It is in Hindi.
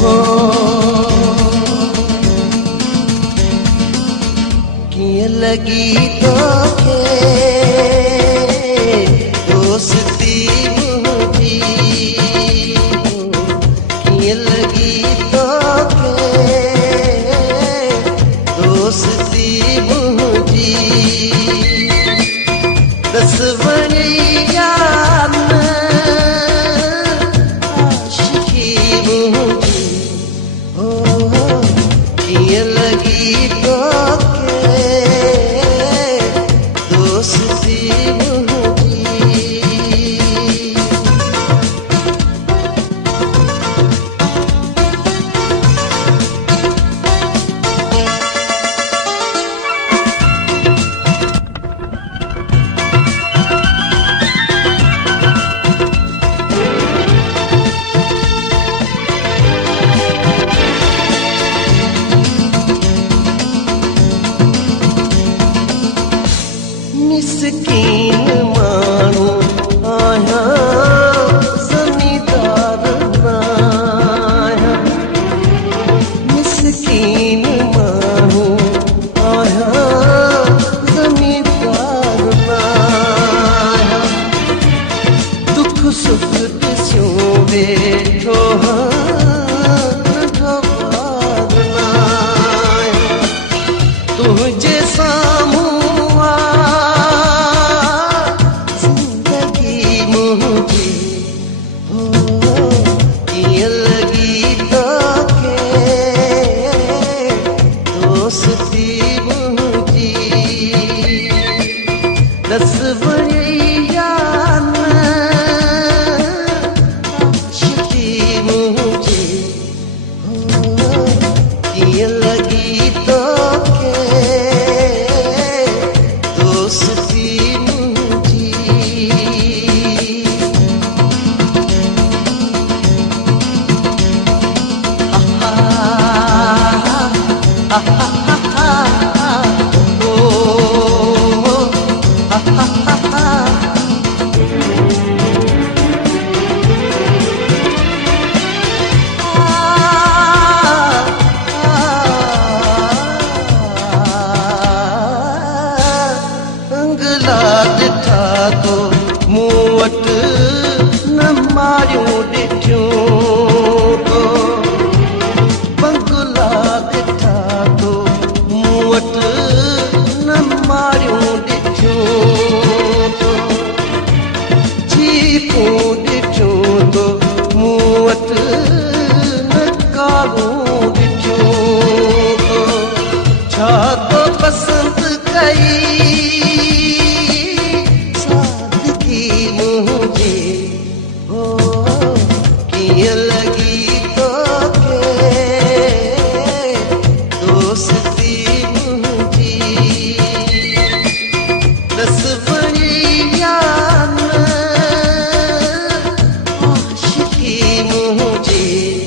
हो किए लगी तोखे दोस्ती मुझी किए लगी तोखे दोस्ती मुझी दस बड़ी याद आशिकी मुझी हो किए लगी तोखे दोस्ती मिस्कीन माण्हू आहियां ज़मींदार न आहियां मिस्कीन माण्हू आहियां ज़मींदार न आहियां दुख सुख ॾिसियो वेठो नंढो ॿार न आहियां तुंहिंजे साम्हूं दस बड़ी याद आशिकी मुझे हो किए लगी तोखे दोस्ती मुझी ॾिठा तो मूं वटि न मारियूं ॾिठियूं तो बंगला ॾिठा तो मूं वटि न मारियूं ॾिठियूं तो जीपूं ॾिठियूं तो मूं वटि न कारूं ॾिठियूं तो छा तो पसंदि कई किए लगी तोखे दोस्ती मुझी दस बड़ी याद आशिकी मुझी